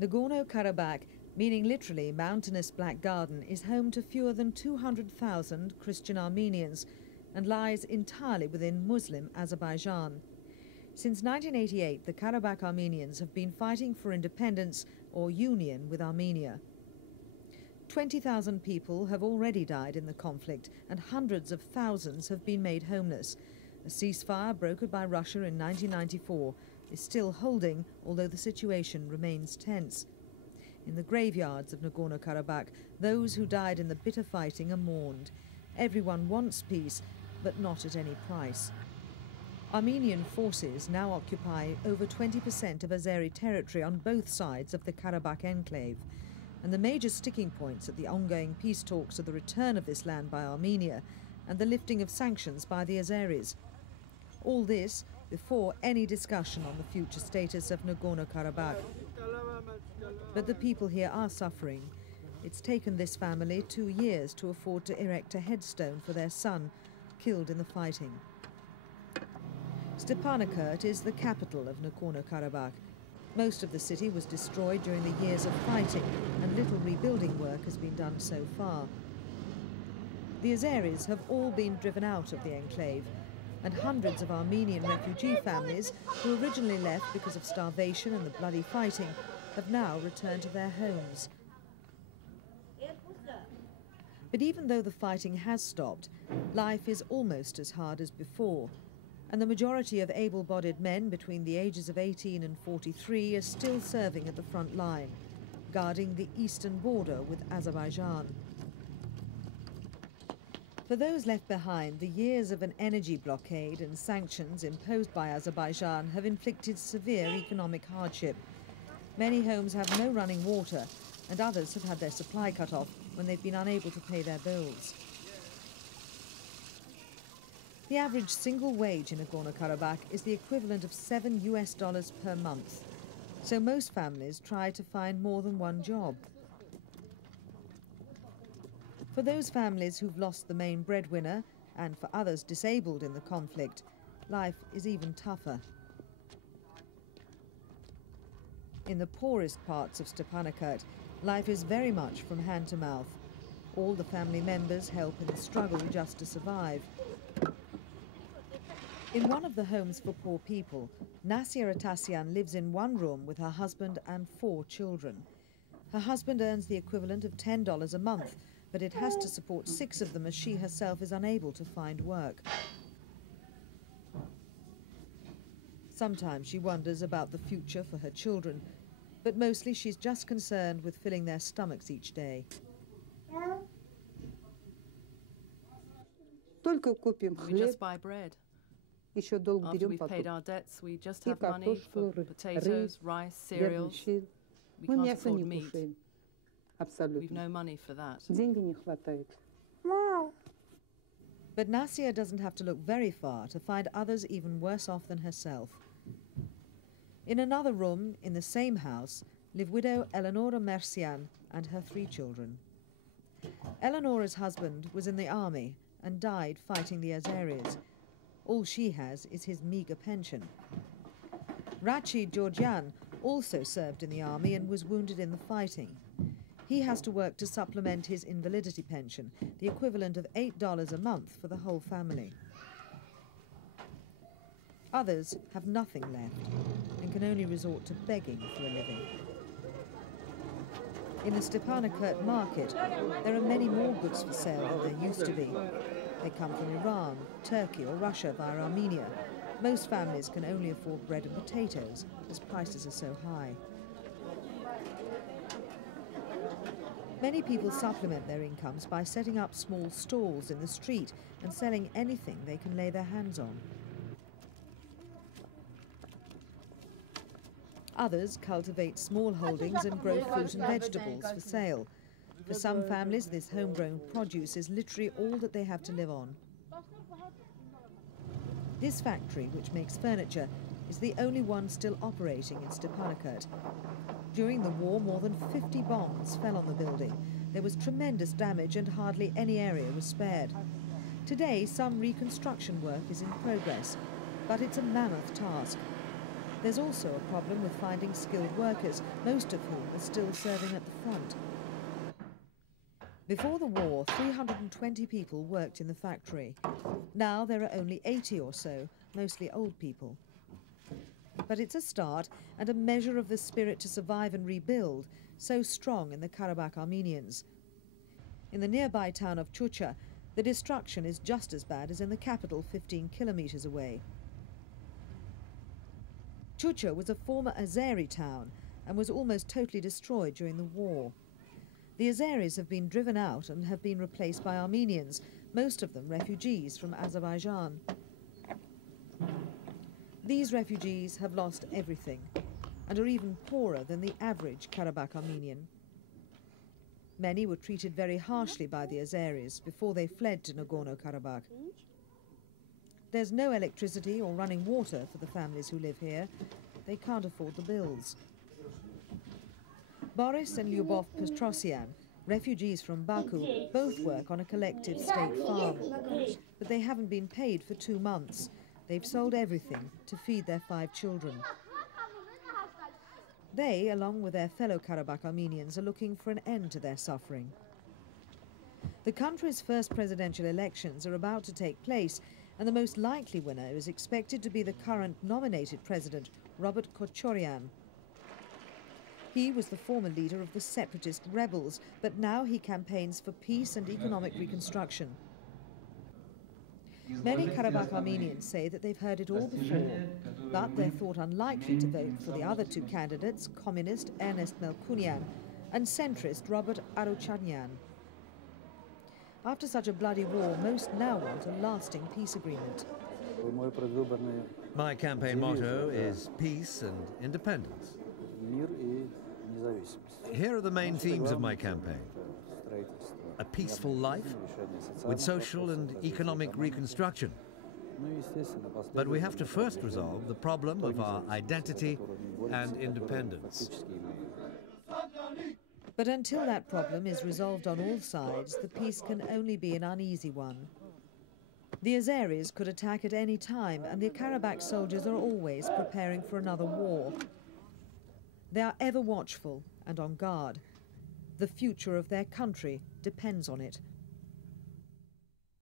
Nagorno Karabakh, meaning literally mountainous black garden, is home to fewer than 200,000 Christian Armenians and lies entirely within Muslim Azerbaijan. Since 1988, the Karabakh Armenians have been fighting for independence or union with Armenia. 20,000 people have already died in the conflict and hundreds of thousands have been made homeless. A ceasefire brokered by Russia in 1994 is still holding, although the situation remains tense. In the graveyards of Nagorno Karabakh, those who died in the bitter fighting are mourned. Everyone wants peace, but not at any price. Armenian forces now occupy over 20% of Azeri territory on both sides of the Karabakh enclave, and the major sticking points at the ongoing peace talks are the return of this land by Armenia and the lifting of sanctions by the Azeris. All this before any discussion on the future status of Nagorno Karabakh. But the people here are suffering. It's taken this family 2 years to afford to erect a headstone for their son, killed in the fighting. Stepanakert is the capital of Nagorno Karabakh. Most of the city was destroyed during the years of fighting, and little rebuilding work has been done so far. The Azeris have all been driven out of the enclave, and hundreds of Armenian refugee families who originally left because of starvation and the bloody fighting have now returned to their homes. But even though the fighting has stopped, life is almost as hard as before, and the majority of able-bodied men between the ages of 18 and 43 are still serving at the front line, guarding the eastern border with Azerbaijan. For those left behind, the years of an energy blockade and sanctions imposed by Azerbaijan have inflicted severe economic hardship. Many homes have no running water, and others have had their supply cut off when they've been unable to pay their bills. The average single wage in Nagorno-Karabakh is the equivalent of $7 per month, so most families try to find more than one job. For those families who've lost the main breadwinner, and for others disabled in the conflict, life is even tougher. In the poorest parts of Stepanakert, life is very much from hand to mouth. All the family members help in the struggle just to survive. In one of the homes for poor people, Nasia Atasyan lives in one room with her husband and 4 children. Her husband earns the equivalent of $10 a month, but it has to support 6 of them as she herself is unable to find work. Sometimes she wonders about the future for her children, but mostly she's just concerned with filling their stomachs each day. We just buy bread. After we've paid our debts, we just have money for potatoes, rice, cereals. We can't afford meat. We've no money for that. But Nasia doesn't have to look very far to find others even worse off than herself. In another room, in the same house, live widow Eleonora Mercian and her 3 children. Eleonora's husband was in the army and died fighting the Azeris. All she has is his meagre pension. Rachid Georgian also served in the army and was wounded in the fighting. He has to work to supplement his invalidity pension, the equivalent of $8 a month for the whole family. Others have nothing left and can only resort to begging for a living. In the Stepanakert market, there are many more goods for sale than there used to be. They come from Iran, Turkey or Russia via Armenia. Most families can only afford bread and potatoes as prices are so high. Many people supplement their incomes by setting up small stalls in the street and selling anything they can lay their hands on. Others cultivate small holdings and grow fruit and vegetables for sale. For some families, this homegrown produce is literally all that they have to live on. This factory, which makes furniture, is the only one still operating in Stepanakert. During the war, more than 50 bombs fell on the building. There was tremendous damage and hardly any area was spared. Today, some reconstruction work is in progress, but it's a mammoth task. There's also a problem with finding skilled workers, most of whom are still serving at the front. Before the war, 320 people worked in the factory. Now there are only 80 or so, mostly old people. But it's a start and a measure of the spirit to survive and rebuild, so strong in the Karabakh Armenians. In the nearby town of Chucha, the destruction is just as bad as in the capital 15 kilometers away. Chucha was a former Azeri town and was almost totally destroyed during the war. The Azeris have been driven out and have been replaced by Armenians, most of them refugees from Azerbaijan. These refugees have lost everything and are even poorer than the average Karabakh Armenian. Many were treated very harshly by the Azeris before they fled to Nagorno Karabakh. There's no electricity or running water for the families who live here. They can't afford the bills. Boris and Lyubov Petrosyan, refugees from Baku, both work on a collective state farm. But they haven't been paid for 2 months. They've sold everything to feed their 5 children. They, along with their fellow Karabakh Armenians, are looking for an end to their suffering. The country's first presidential elections are about to take place, and the most likely winner is expected to be the current nominated president, Robert Kochoryan. He was the former leader of the separatist rebels, but now he campaigns for peace and economic reconstruction. Many Karabakh Armenians say that they've heard it all before, but they're thought unlikely to vote for the other 2 candidates, communist Ernest Melkunian and centrist Robert Aruchanyan. After such a bloody war, most now want a lasting peace agreement. My campaign motto is peace and independence. Here are the main themes of my campaign. A peaceful life with social and economic reconstruction. But we have to first resolve the problem of our identity and independence. But until that problem is resolved on all sides, the peace can only be an uneasy one. The Azeris could attack at any time, and the Karabakh soldiers are always preparing for another war. They are ever watchful and on guard. The future of their country depends on it.